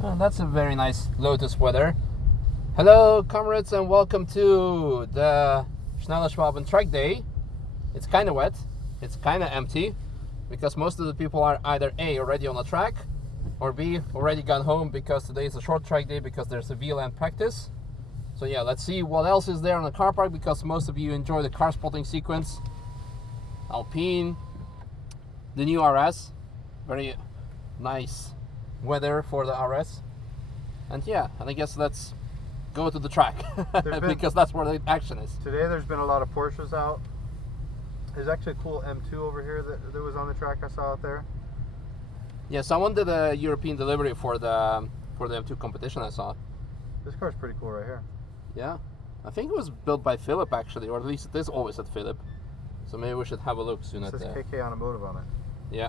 Oh, that's a very nice Lotus weather. Hello, comrades, and welcome to the Schnelle Schwaben track day. It's kind of wet, it's kind of empty, because most of the people are either A, already on the track, or B, already gone home because today is a short track day because there's a VLAN practice. So yeah, let's see what else is there in the car park, because most of you enjoy the car spotting sequence. Alpine, the new RS, very nice weather for the RS. And yeah, and I guess let's go to the track because that's where the action is. Today there's been a lot of Porsches out. There's actually a cool M2 over here that was on the track I saw out there. Yeah, someone did a European delivery for the M2 competition I saw. This car's pretty cool right here. Yeah, I think it was built by Philip actually, or at least it is always at Philip. So maybe we should have a look soon It at says that. KK Automotive on it. Yeah.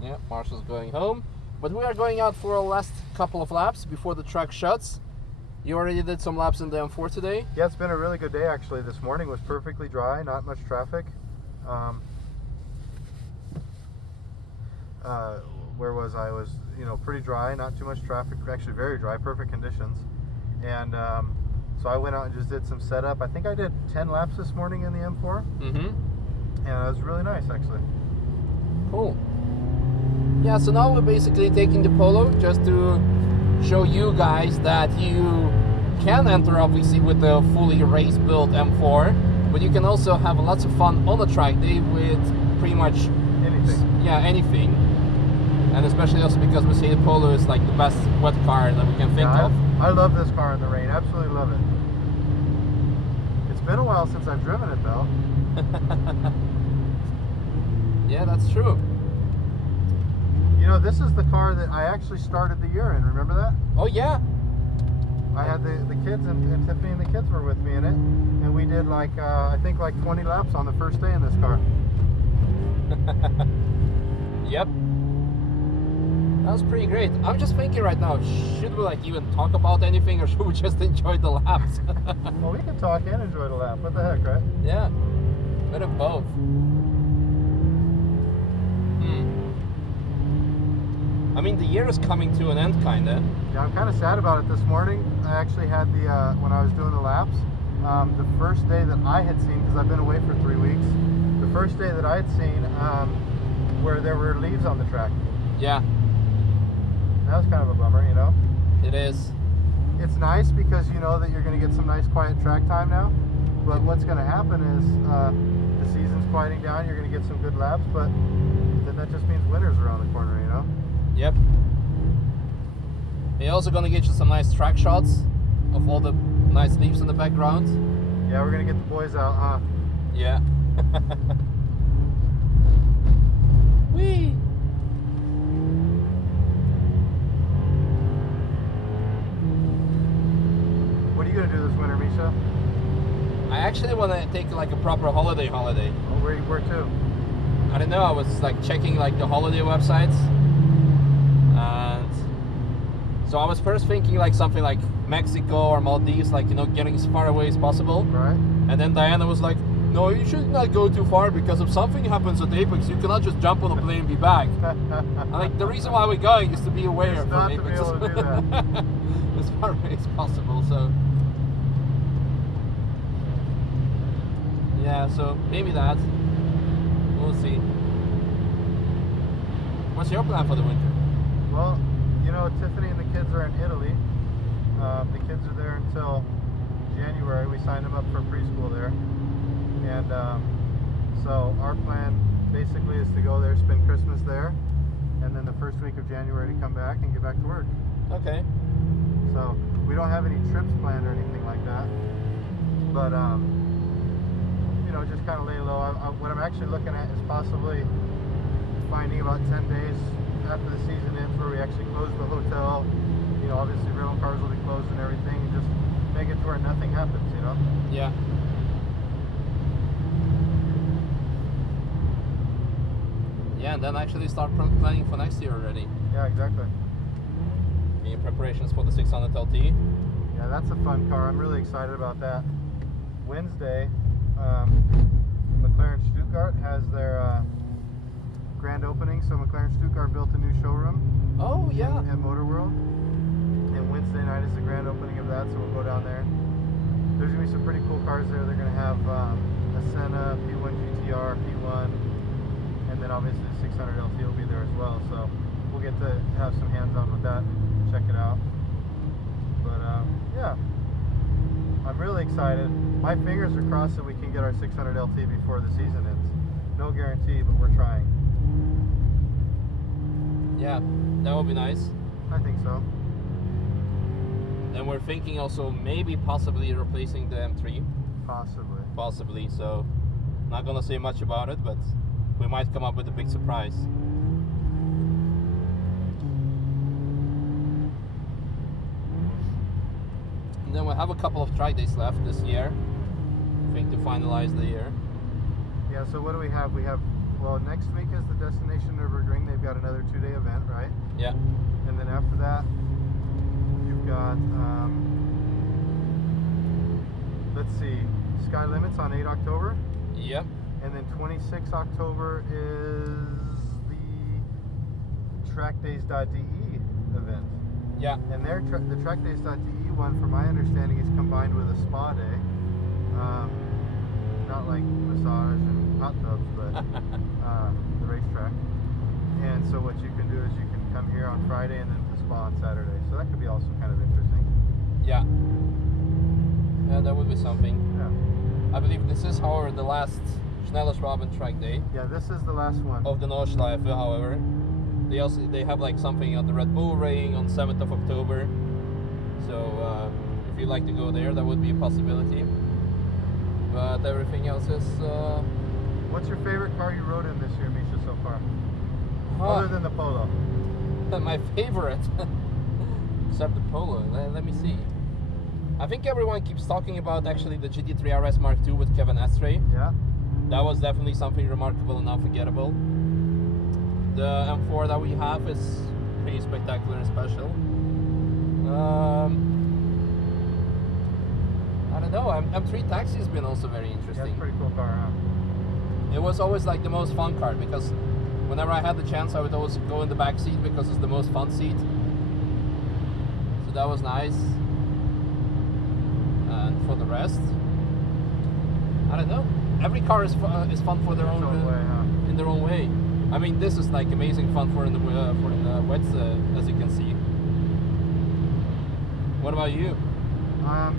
Yeah, Marshall's going home. But we are going out for a last couple of laps before the track shuts. You already did some laps in the M4 today? Yeah, it's been a really good day actually. This morning was perfectly dry, not much traffic. Where was I? Was pretty dry, not too much traffic, actually very dry, perfect conditions. And so I went out and just did some setup. I think I did 10 laps this morning in the M4. And it was really nice actually. Cool. Yeah, so now we're basically taking the Polo just to show you guys that you can enter obviously with the fully race built M4, but you can also have lots of fun on the track day with pretty much anything. Yeah, anything. And especially also because we say the Polo is like the best wet car that we can think of. I love this car in the rain, absolutely love it. It's been a while since I've driven it though. Yeah, that's true. This is the car that I actually started the year in, remember that? Oh yeah. I had the kids and Tiffany and the kids were with me in it, and we did I think 20 laps on the first day in this car. Yep. That was pretty great. I'm just thinking right now, should we even talk about anything, or should we just enjoy the laps? Well, we can talk and enjoy the lap. What the heck, right? Yeah. Bit of both. I mean, the year is coming to an end, kinda. Yeah, I'm kind of sad about it this morning. I actually had when I was doing the laps, the first day that I had seen, because I've been away for 3 weeks, the first day that I had seen where there were leaves on the track. Yeah. That was kind of a bummer, It is. It's nice because you know that you're going to get some nice quiet track time now, but what's going to happen is the season's quieting down, you're going to get some good laps, but then that just means winter's around the corner, Yep. We're also gonna get you some nice track shots of all the nice leaves in the background. Yeah, we're gonna get the boys out, huh? Yeah. Whee! What are you gonna do this winter, Misha? I actually want to take a proper holiday. Oh, where to? I don't know. I was checking the holiday websites. And so I was first thinking something like Mexico or Maldives, getting as far away as possible. Right. And then Diana was like, no, you should not go too far, because if something happens at Apex, you cannot just jump on a plane and be back. And the reason why we're going is to be away from not Apex. to be able to do that. As far away as possible, so. Yeah, so maybe that. We'll see. What's your plan for the winter? Well, Tiffany and the kids are in Italy. The kids are there until January. We signed them up for preschool there. And so our plan basically is to go there, spend Christmas there, and then the first week of January to come back and get back to work. Okay. So we don't have any trips planned or anything like that. But, just kind of lay low. What I'm actually looking at is possibly finding about 10 days after the season ends where we actually close the hotel. Obviously rental cars will be closed and everything, and just make it to where nothing happens, Yeah. Yeah, and then actually start planning for next year already. Yeah, exactly. In preparations for the 600 LT. Yeah, that's a fun car. I'm really excited about that. Wednesday, McLaren Stuttgart has their grand opening. So McLaren Stuttgart built a new showroom. Oh yeah. At Motor World. And Wednesday night is the grand opening of that, so we'll go down there. There's gonna be some pretty cool cars there. They're gonna have a Senna, P1 GTR, P1, and then obviously the 600 LT will be there as well. So we'll get to have some hands-on with that, check it out. But yeah, I'm really excited. My fingers are crossed that we can get our 600 LT before the season ends. No guarantee, but we're trying. Yeah, that would be nice. I think so. And we're thinking also maybe possibly replacing the M3. Possibly. Possibly, so not gonna say much about it, but we might come up with a big surprise. And then we'll have a couple of track days left this year, I think, to finalize the year. Yeah, so what do we have? We have, well, next week is the Destination Nürburgring. They've got another 2-day event, right? Yeah. And then after that, you've got, let's see, Sky Limits on 8 October. Yep. And then 26 October is the trackdays.de event. Yeah. And the trackdays.de one, from my understanding, is combined with a spa day. Not like massage and hot tubs, but the racetrack. And so what you can do is you can come here on Friday and then to spa on Saturday. So that could be also kind of interesting. Yeah. Yeah, that would be something. Yeah. I believe this is, however, the last Schnellerschwaben track day Yeah, this is the last one. of the Nordschleife, however. They have like something on the Red Bull Ring on 7th of October. So if you'd like to go there, that would be a possibility. But everything else is... What's your favorite car you rode in this year, Misha, so far? Huh. Other than the Polo. My favorite, except the Polo. Let me see. I think everyone keeps talking about actually the GT3 RS Mark II with Kevin Estre. Yeah. That was definitely something remarkable and unforgettable. The M4 that we have is pretty spectacular and special. I don't know, M3 Taxi has been also very Yeah, interesting. it's a pretty cool car, huh? It was always like the most fun car because whenever I had the chance I would always go in the back seat because it's the most fun seat. So that was nice. And for the rest, I don't know. Every car is fun for their own way, huh? in their own way. I mean, this is like amazing fun for in the wets, as you can see. What about you? I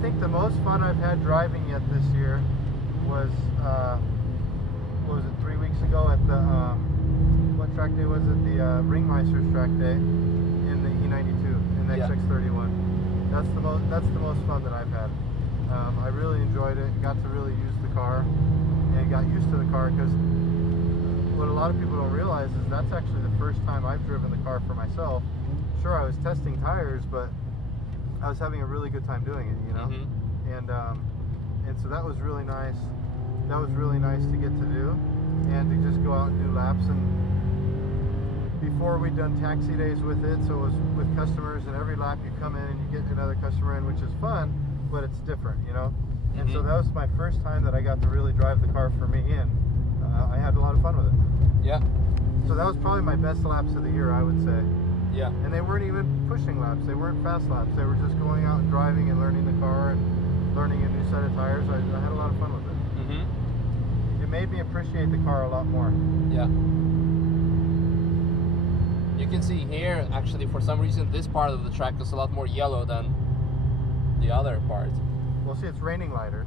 think the most fun I've had driving yet this year was, what was it, 3 weeks ago at the, what track day was it? The Ringmeisters track day in the E92, in the Yeah. XX31. That's the most fun that I've had. I really enjoyed it, got to really use the car, and got used to the car, because what a lot of people don't realize is that's actually the first time I've driven the car for myself. Sure, I was testing tires, but I was having a really good time doing it, you know? Mm-hmm. And so that was really nice. That was really nice to get to do, and to just go out and do laps. And before we'd done taxi days with it, so it was with customers, and every lap you come in and you get another customer in, which is fun, but it's different, you know? And so that was my first time that I got to really drive the car for me, and I had a lot of fun with it. Yeah. So that was probably my best laps of the year, I would say. Yeah. And they weren't even pushing laps. They weren't fast laps. They were just going out and driving and learning the car and learning a new set of tires. I had a lot of fun with it. Mm-hmm. It made me appreciate the car a lot more. Yeah. You can see here, actually, for some reason, this part of the track is a lot more yellow than the other part. Well, see, it's raining lighter.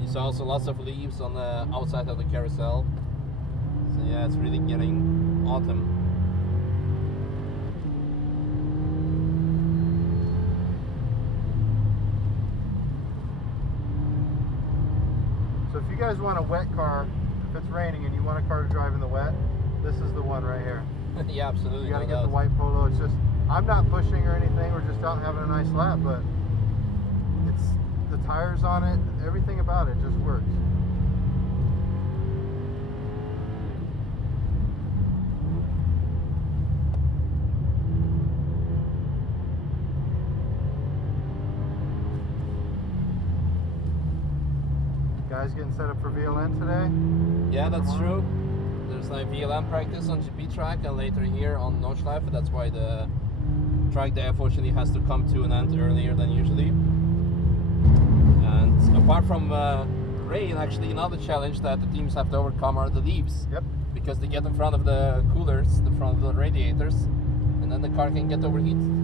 You saw also lots of leaves on the outside of the carousel. So yeah, it's really getting autumn. So if you guys want a wet car, if it's raining and you want a car to drive in the wet, this is the one right here. Yeah, absolutely. You gotta no get the doubt. white Polo. It's just, I'm not pushing or anything. We're just out having a nice lap, but it's the tires on it, everything about it just works. guys getting set up for VLN today? Yeah, that's Tomorrow? true. There's like VLM practice on GP track and later here on Nordschleife. That's why the track day unfortunately has to come to an end earlier than usually. And apart from rain, actually another challenge that the teams have to overcome are the leaves. Yep. Because they get in front of the coolers, in front of the radiators, and then the car can get overheated.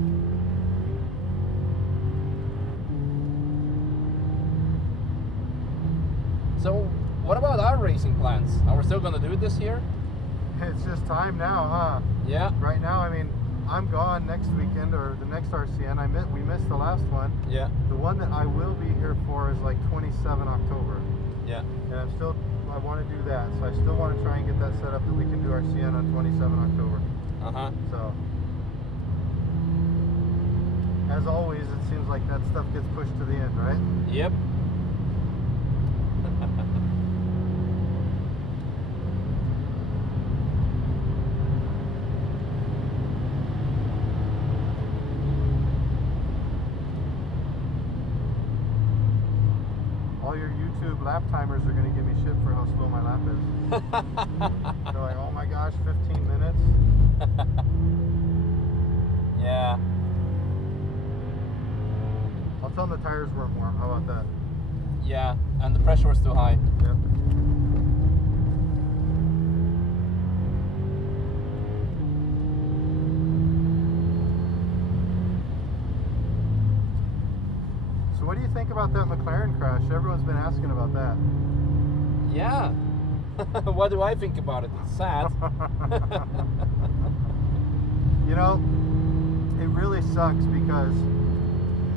So, what about our racing plans? Are we still going to do it this year? It's just time now, huh? Yeah. Right now, I mean, I'm gone next weekend or the next RCN. We missed the last one. Yeah. The one that I will be here for is like 27 October. Yeah. And I want to do that. So I still want to try and get that set up that we can do RCN on 27 October. Uh-huh. So, as always, it seems like that stuff gets pushed to the end, right? Yep. All your YouTube lap timers are going to give me shit for how slow my lap is. They're like, oh my gosh, 15 minutes? Yeah. I'll tell them the tires weren't warm. How about that? Yeah, and the pressure was too high. Yep. So what do you think about that McLaren crash? Everyone's been asking about that. Yeah. What do I think about it? It's sad. You know, it really sucks because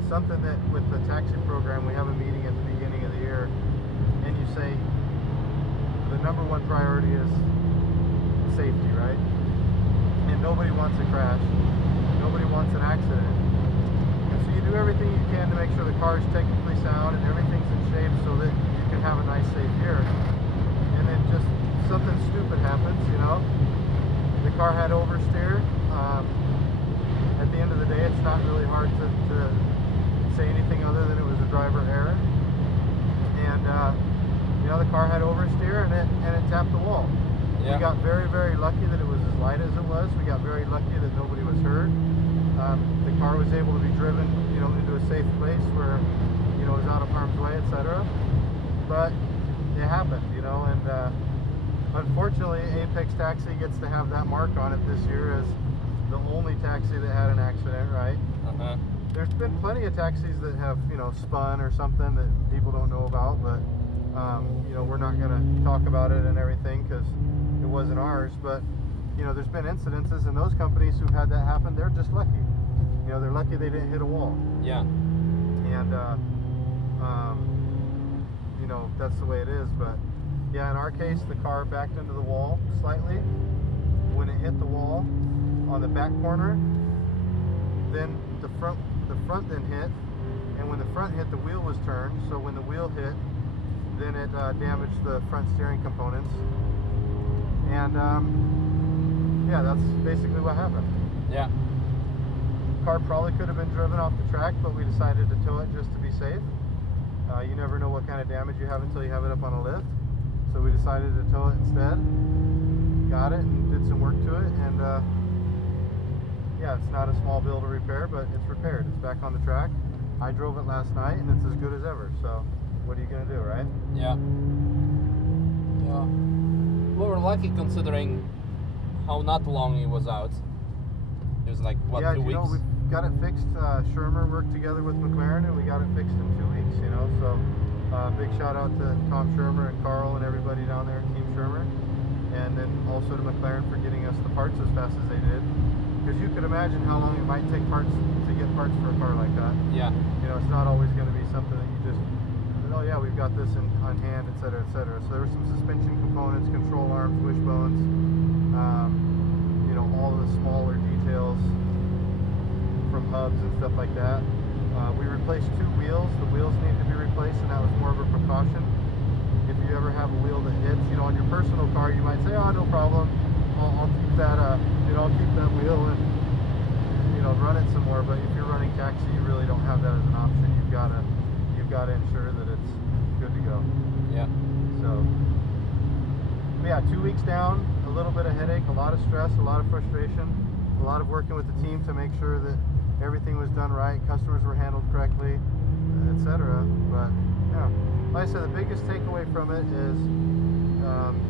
something that with the taxi program, we have a meeting at the beginning of the year, and you say the number one priority is safety, right? And nobody wants a crash. Nobody wants an accident. And so you do everything you can to make sure the car is technically sound and everything's in shape so that you can have a nice, safe year. And then just something stupid happens, you know? The car had oversteer. At the end of the day, it's not really hard to say anything other than it was a driver error. And you know, the car had oversteer and it tapped the wall. Yeah. We got very, very lucky that it was as light as it was. We got very lucky that nobody was hurt. The car was able to be driven, you know, into a safe place where, you know, it was out of harm's way, etc. But it happened, you know, and unfortunately, Apex Taxi gets to have that mark on it this year as the only taxi that had an accident, right? Uh-huh. There's been plenty of taxis that have, you know, spun or something that people don't know about, but you know, we're not going to talk about it and everything because it wasn't ours. But you know, there's been incidences, and those companies who've had that happen, they're just lucky. You know, they're lucky they didn't hit a wall. Yeah. And you know, that's the way it is. But yeah, in our case, the car backed into the wall slightly. When it hit the wall on the back corner, then the front then hit, and when the front hit, the wheel was turned. So when the wheel hit, then it damaged the front steering components. And yeah, that's basically what happened. Yeah. Car probably could have been driven off the track, but we decided to tow it just to be safe. You never know what kind of damage you have until you have it up on a lift. So we decided to tow it instead. Got it and did some work to it, and yeah, it's not a small bill to repair, but it's repaired. It's back on the track. I drove it last night, and it's as good as ever. So what are you gonna do, right? Yeah. Yeah. We were lucky considering how not long it was out. It was like, what, yeah, 2 weeks? Yeah, we got it fixed. Schirmer worked together with McLaren, and we got it fixed in 2 weeks, you know. So big shout out to Tom Schirmer and Carl and everybody down there at Team Schirmer. And then also to McLaren for getting us the parts as fast as they did. Because you could imagine how long it might take to get parts for a car like that. Yeah. You know, it's not always going to be something that you just, oh yeah, we've got this on hand, etc., etc. So there were some suspension components, control arms, wishbones, you know, all of the smaller details from hubs and stuff like that. We replaced 2 wheels. The wheels need to be replaced, and that was more of a precaution. If you ever have a wheel that hits, you know, on your personal car, you might say, oh, no problem, I'll keep that, you know, I'll keep that wheel and, you know, run it some more. But if you're running taxi, you really don't have that as an option. You've got to ensure that it's good to go. Yeah. So, yeah, 2 weeks down, a little bit of headache, a lot of stress, a lot of frustration, a lot of working with the team to make sure that everything was done right, customers were handled correctly, etc. But yeah, like I said, the biggest takeaway from it is,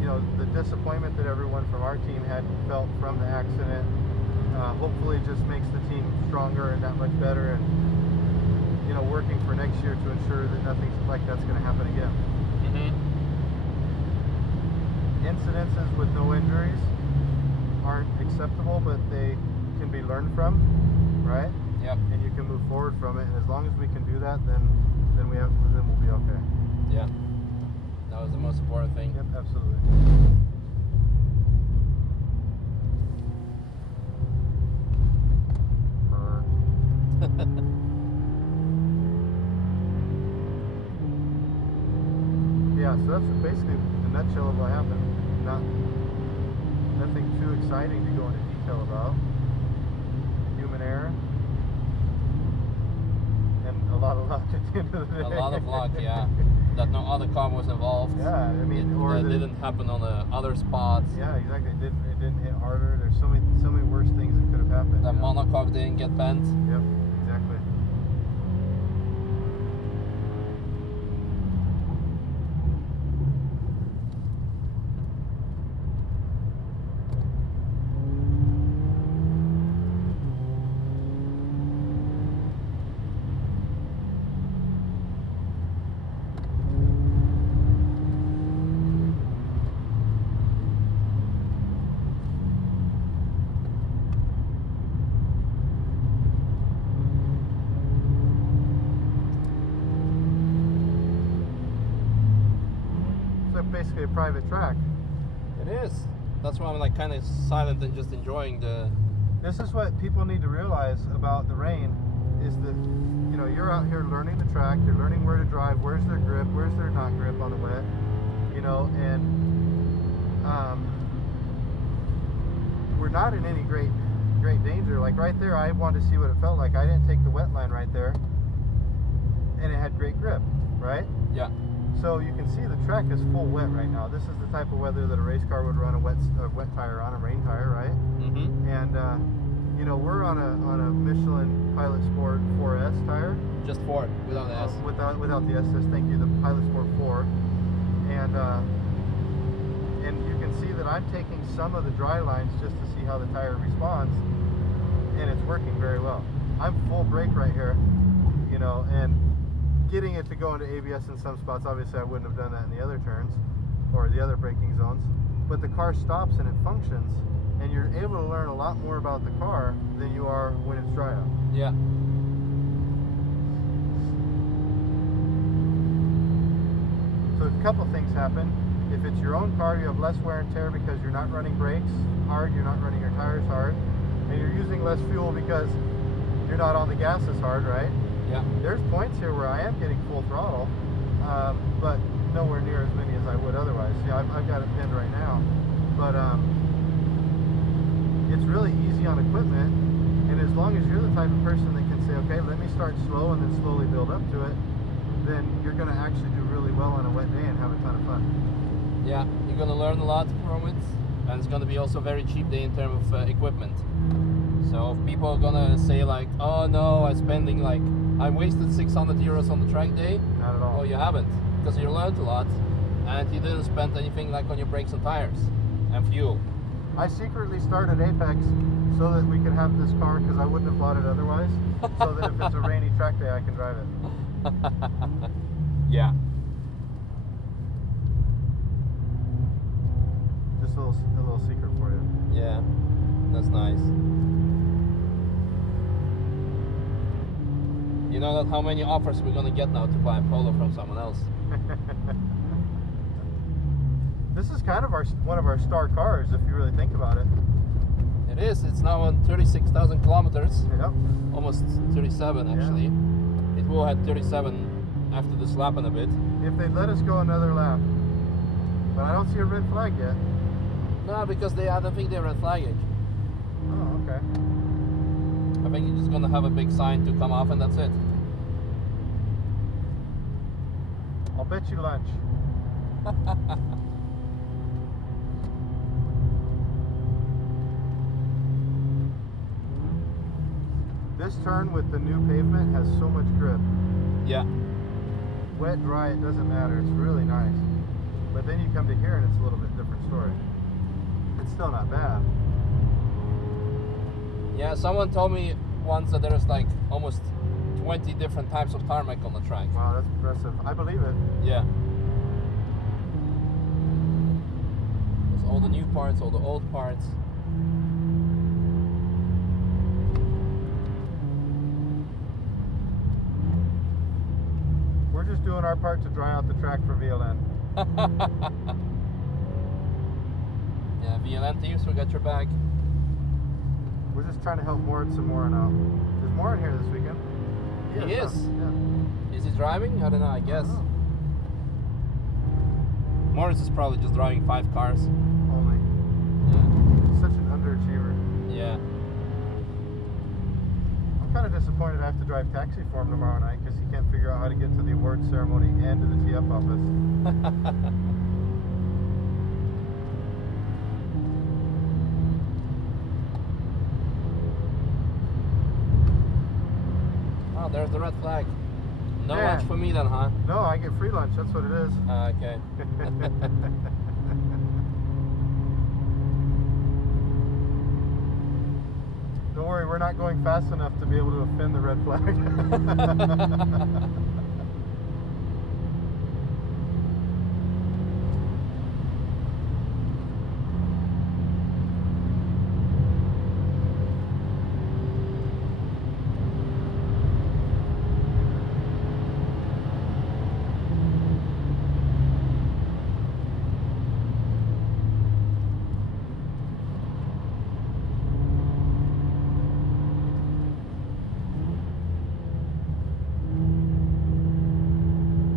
you know, the disappointment that everyone from our team had felt from the accident. Hopefully, just makes the team stronger and that much better, and you know, working for next year to ensure that nothing like that's going to happen again. Incidences with no injuries aren't acceptable, but they can be learned from, right? Yep. And you can move forward from it, and as long as we can do that, then we'll be okay. Yeah. That was the most important thing. Yep, absolutely. Yeah, so that's basically the nutshell of what happened. Nothing too exciting to go into detail about. Human error. And a lot of luck at the end of the day. A lot of luck, yeah. That no other car was involved. Yeah, I mean, it didn't happen on the other spots. Yeah, exactly. It didn't hit harder. There's so many worse things that could have happened. The monocoque didn't get bent. Yep, exactly. Basically a private track. It is. That's why I'm like kind of silent and just enjoying the. This is what people need to realize about the rain, is that, you know, you're out here learning the track, you're learning where to drive, where's their grip, where's their not grip on the wet, you know, and we're not in any great danger. Like right there, I wanted to see what it felt like. I didn't take the wet line right there, and it had great grip, right? Yeah. So you can see the track is full wet right now. This is the type of weather that a race car would run a wet tire on, a rain tire, right? Mm-hmm. And you know, we're on a Michelin Pilot Sport 4S tire. Just 4 without the S. Without the S. Thank you, the Pilot Sport 4. And you can see that I'm taking some of the dry lines just to see how the tire responds, and it's working very well. I'm full brake right here, you know, and getting it to go into ABS in some spots. Obviously I wouldn't have done that in the other turns or the other braking zones, but the car stops and it functions, and you're able to learn a lot more about the car than you are when it's dry out. Yeah. So a couple things happen. If it's your own car, you have less wear and tear because you're not running brakes hard, you're not running your tires hard, and you're using less fuel because you're not on the gas as hard, right? Yeah. There's points here where I am getting full throttle, but nowhere near as many as I would otherwise. See, I've got it pinned right now, but it's really easy on equipment, and as long as you're the type of person that can say, okay, let me start slow and then slowly build up to it, then you're going to actually do really well on a wet day and have a ton of fun. Yeah, you're going to learn a lot from it, and it's going to be also a very cheap day in terms of equipment. So if people are going to say like, oh no, I wasted 600 euros on the track day. Not at all. Well, you haven't, because you learned a lot, and you didn't spend anything like on your brakes and tires and fuel. I secretly started Apex so that we could have this car, because I wouldn't have bought it otherwise, so that if it's a rainy track day, I can drive it. Yeah. Just a little secret for you. Yeah, that's nice. You know that how many offers we're gonna get now to buy a Polo from someone else. This is kind of one of our star cars, if you really think about it. It is. It's now on 36,000 kilometers. Yep. Almost 37 actually. Yeah. It will have 37 after this lap in a bit. If they'd let us go another lap. But I don't see a red flag yet. No, because I don't think they're red flagging. Oh, okay. I think you're just gonna have a big sign to come off and that's it. I'll bet you lunch. This turn with the new pavement has so much grip. Yeah. Wet, dry, it doesn't matter. It's really nice. But then you come to here and it's a little bit different story. It's still not bad. Yeah, someone told me once that there's like almost 20 different types of tarmac on the track. Wow, that's impressive. I believe it. Yeah. There's all the new parts, all the old parts. We're just doing our part to dry out the track for VLN. Yeah, VLN teams, we got your back. We're just trying to help Moritz some more now. There's more in here this weekend. He is. Huh? Yeah. Is he driving? I don't know, I guess. I don't know. Morris is probably just driving 5 cars. Only. Yeah. Such an underachiever. Yeah. I'm kind of disappointed I have to drive taxi for him tomorrow night because he can't figure out how to get to the awards ceremony and to the TF office. Oh, there's the red flag. No Man. lunch for me then, huh? No, I get free lunch. That's what it is. Okay. Don't worry, we're not going fast enough to be able to offend the red flag.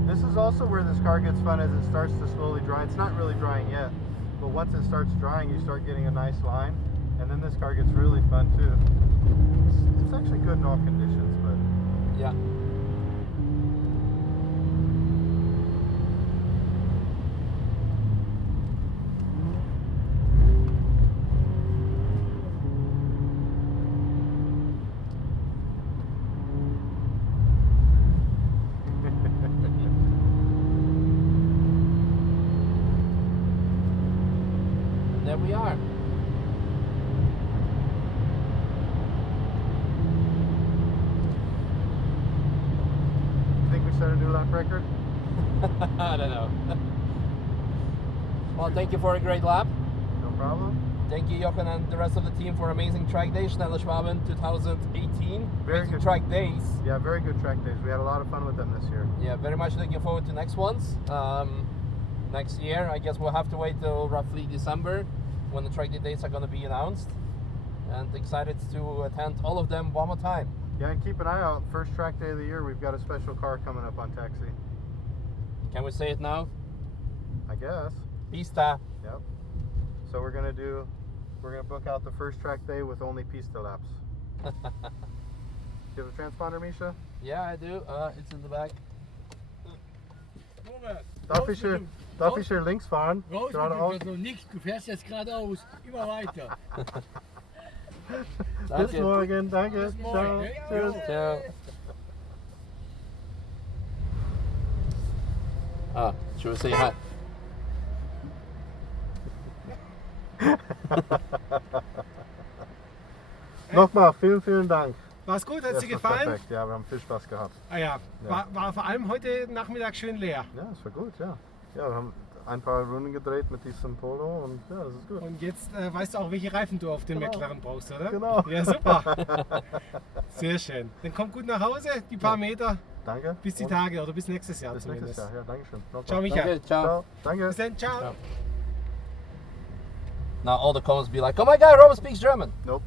This is also where this car gets fun as it starts to slowly dry. It's not really drying yet, but once it starts drying, you start getting a nice line, and then this car gets really fun too. It's actually good in all conditions, but Yeah. There we are. you think we set a new lap record? I don't know. Well, thank you for a great lap. No problem. Thank you, Jochen, and the rest of the team for amazing track day. Schnelle Schwaben 2018. Very amazing good. track days. Yeah, very good track days. We had a lot of fun with them this year. Yeah, very much looking forward to next ones. Next year, I guess we'll have to wait till roughly December when the track day dates are going to be announced. And excited to attend all of them one more time. Yeah, and keep an eye out. First track day of the year, we've got a special car coming up on taxi. Can we say it now? I guess. Pista. Yep. So we're gonna book out the first track day with only pista laps. Do you have a transponder, Misha? Yeah, I do. It's in the back. Darf ich hier links fahren? Raus mit Geradeaus? dem nichts, du fährst jetzt geradeaus, immer weiter. Bis Danke. morgen, danke. Bis morgen. Ciao. Ja, Tschüss. Ciao. Should we say hi? Nochmal, vielen Dank. War's gut, hat Das dir war gefallen? perfekt. Ja, wir haben viel Spaß gehabt. Ah ja, war vor allem heute Nachmittag schön leer. Ja, das war gut, ja. Ja, wir haben ein paar Runden gedreht mit diesem Polo und ja, das ist gut. Und jetzt weißt du auch, welche Reifen du auf den Genau. McLaren brauchst, oder? Genau. Ja, super. Sehr schön. Dann komm gut nach Hause, die paar Meter, Danke. bis die Und Tage oder bis nächstes Jahr bis zumindest. nächstes Jahr. Ja, danke schön. Nochmal. Ciao, Micha. Danke, ciao. Ciao. Danke. Bis dann, ciao. Ciao. Now all the comments be like, oh my god, Robert speaks German. Nope.